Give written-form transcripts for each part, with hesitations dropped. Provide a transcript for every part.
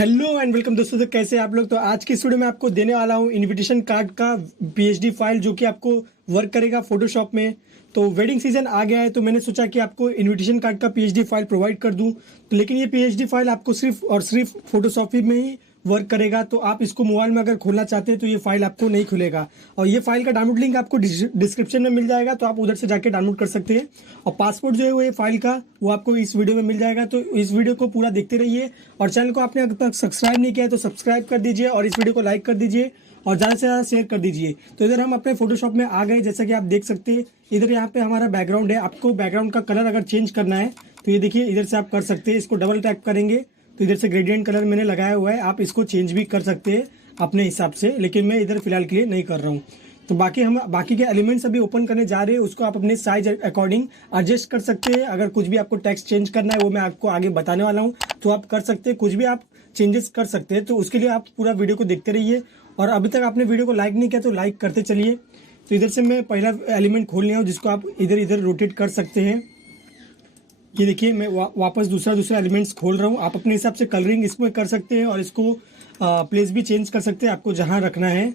Hello and welcome दोस्तों। तो कैसे हैं आप लोग। तो आज की इस वीडियो में आपको देने वाला हूं इनविटेशन कार्ड का पीएचडी फाइल जो कि आपको वर्क करेगा फोटोशॉप में। तो वेडिंग सीजन आ गया है तो मैंने सोचा कि आपको इनविटेशन कार्ड का पीएचडी फाइल प्रोवाइड कर दूं। तो लेकिन ये पीएचडी फाइल आपको सिर्फ और सिर्फ फोटोशॉप में ही वर्क करेगा। तो आप इसको मोबाइल में अगर खोलना चाहते हैं तो ये फाइल आपको नहीं खुलेगा। और ये फाइल का डाउनलोड लिंक आपको डिस्क्रिप्शन में मिल जाएगा, तो आप उधर से जाके डाउनलोड कर सकते हैं। और पासपोर्ट जो है वो ये फाइल का वो आपको इस वीडियो में मिल जाएगा। तो इस वीडियो को पूरा देखते रहिए और चैनल को आपने अगर तक सब्सक्राइब नहीं किया है तो सब्सक्राइब कर दीजिए और इस वीडियो को लाइक कर दीजिए और ज़्यादा से ज़्यादा शेयर कर दीजिए। तो इधर हम अपने फोटोशॉप में आ गए, जैसा कि आप देख सकते हैं। इधर यहाँ पे हमारा बैकग्राउंड है। आपको बैकग्राउंड का कलर अगर चेंज करना है तो ये देखिए इधर से आप कर सकते हैं। इसको डबल टैप करेंगे तो इधर से ग्रेडियंट कलर मैंने लगाया हुआ है, आप इसको चेंज भी कर सकते हैं अपने हिसाब से, लेकिन मैं इधर फिलहाल के लिए नहीं कर रहा हूँ। तो बाकी के एलिमेंट्स अभी ओपन करने जा रहे हैं, उसको आप अपने साइज अकॉर्डिंग एडजस्ट कर सकते हैं। अगर कुछ भी आपको टेक्स्ट चेंज करना है वो मैं आपको आगे बताने वाला हूँ, तो आप कर सकते हैं, कुछ भी आप चेंजेस कर सकते हैं। तो उसके लिए आप पूरा वीडियो को देखते रहिए और अभी तक आपने वीडियो को लाइक नहीं किया तो लाइक करते चलिए। तो इधर से मैं पहला एलिमेंट खोल लिया हूँ जिसको आप इधर इधर रोटेट कर सकते हैं। ये देखिए मैं वापस दूसरा एलिमेंट्स खोल रहा हूँ। आप अपने हिसाब से कलरिंग इसमें कर सकते हैं और इसको प्लेस भी चेंज कर सकते हैं आपको जहाँ रखना है।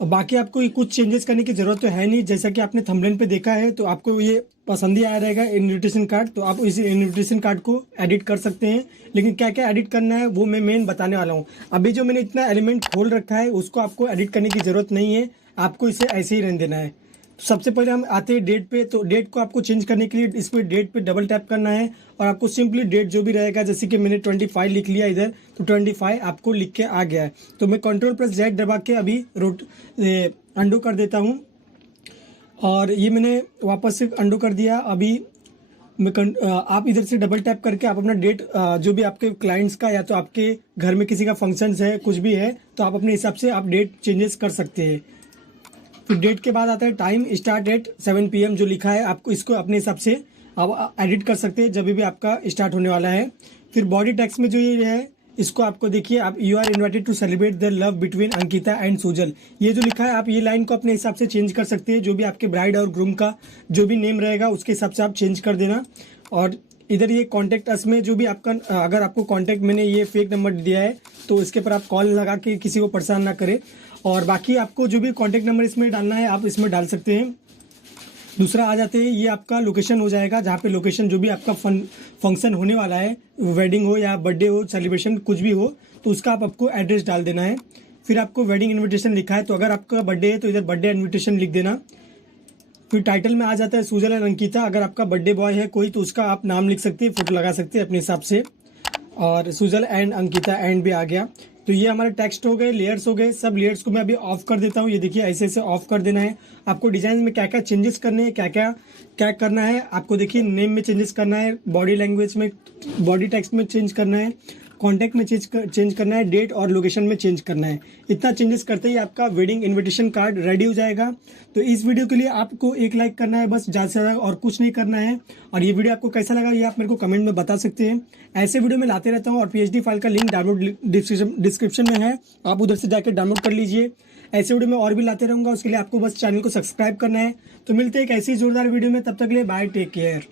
और बाकी आपको ये कुछ चेंजेस करने की जरूरत तो है नहीं, जैसा कि आपने थंबनेल पे देखा है। तो आपको ये पसंद ही आया रहेगा इनविटेशन कार्ड, तो आप इस इनविटेशन कार्ड को एडिट कर सकते हैं। लेकिन क्या क्या एडिट करना है वो मैं मेन बताने वाला हूँ। अभी जो मैंने इतना एलिमेंट खोल रखा है उसको आपको एडिट करने की जरूरत नहीं है, आपको इसे ऐसे ही रहने देना है। सबसे पहले हम आते हैं डेट पे। तो डेट को आपको चेंज करने के लिए इस पे डेट पे डबल टैप करना है और आपको सिंपली डेट जो भी रहेगा, जैसे कि मैंने 25 लिख लिया इधर, तो 25 आपको लिख के आ गया है। तो मैं Ctrl+Z दबा के अभी अंडू कर देता हूँ और ये मैंने वापस से अंडू कर दिया। अभी आप इधर से डबल टैप करके आप अपना डेट जो भी आपके क्लाइंट्स का या तो आपके घर में किसी का फंक्शंस है कुछ भी है तो आप अपने हिसाब से आप डेट चेंजेस कर सकते हैं। फिर डेट के बाद आता है टाइम, स्टार्ट एट 7 PM जो लिखा है, आपको इसको अपने हिसाब से आप एडिट कर सकते हैं जब भी आपका स्टार्ट होने वाला है। फिर बॉडी टेक्स्ट में जो ये है इसको आपको देखिए, आप you are invited to celebrate the love between Ankita and Sujal, ये जो लिखा है आप ये लाइन को अपने हिसाब से चेंज कर सकते हैं। जो भी आपके ब्राइड और ग्रूम का जो भी नेम रहेगा उसके हिसाब से आप चेंज कर देना। और इधर ये कॉन्टैक्ट अस में जो भी आपका अगर आपको कॉन्टैक्ट मैंने ये फेक नंबर दिया है तो इसके पर आप कॉल लगा के किसी को परेशान ना करें। और बाकी आपको जो भी कॉन्टैक्ट नंबर इसमें डालना है आप इसमें डाल सकते हैं। दूसरा आ जाते हैं, ये आपका लोकेशन हो जाएगा, जहाँ पे लोकेशन जो भी आपका फंक्शन होने वाला है, वेडिंग हो या बर्थडे हो, सेलिब्रेशन कुछ भी हो, तो उसका आपको एड्रेस डाल देना है। फिर आपको वेडिंग इन्विटेशन लिखा है तो अगर आपका बर्थडे है तो इधर बर्थडे इन्विटेशन लिख देना। फिर टाइटल में आ जाता है सुजल एंड अंकिता, अगर आपका बर्थडे बॉय है कोई तो उसका आप नाम लिख सकते हैं, फोटो लगा सकते हैं अपने हिसाब से। और सुजल एंड अंकिता एंड भी आ गया। तो ये हमारे टेक्स्ट हो गए, लेयर्स हो गए। सब लेयर्स को मैं अभी ऑफ कर देता हूँ। ये देखिए ऐसे ऐसे ऑफ कर देना है। आपको डिजाइन में क्या क्या चेंजेस करने हैं, क्या करना है, आपको देखिए नेम में चेंजेस करना है, बॉडी लैंग्वेज में, बॉडी टेक्स्ट में चेंज करना है, कॉन्टैक्ट में चेंज करना है, डेट और लोकेशन में चेंज करना है। इतना चेंजेस करते ही आपका वेडिंग इनविटेशन कार्ड रेडी हो जाएगा। तो इस वीडियो के लिए आपको एक लाइक करना है बस, ज़्यादा से ज़्यादा और कुछ नहीं करना है। और ये वीडियो आपको कैसा लगा ये आप मेरे को कमेंट में बता सकते हैं। ऐसे वीडियो मैं लाते रहता हूँ और पीएचडी फाइल का लिंक डाउनलोड डिस्क्रिप्शन में है, आप उधर से जाकर डाउनलोड कर लीजिए। ऐसे वीडियो मैं और भी लाते रहूँगा, उसके लिए आपको बस चैनल को सब्सक्राइब करना है। तो मिलते हैं एक ऐसी जोरदार वीडियो में, तब तक के लिए बाय, टेक केयर।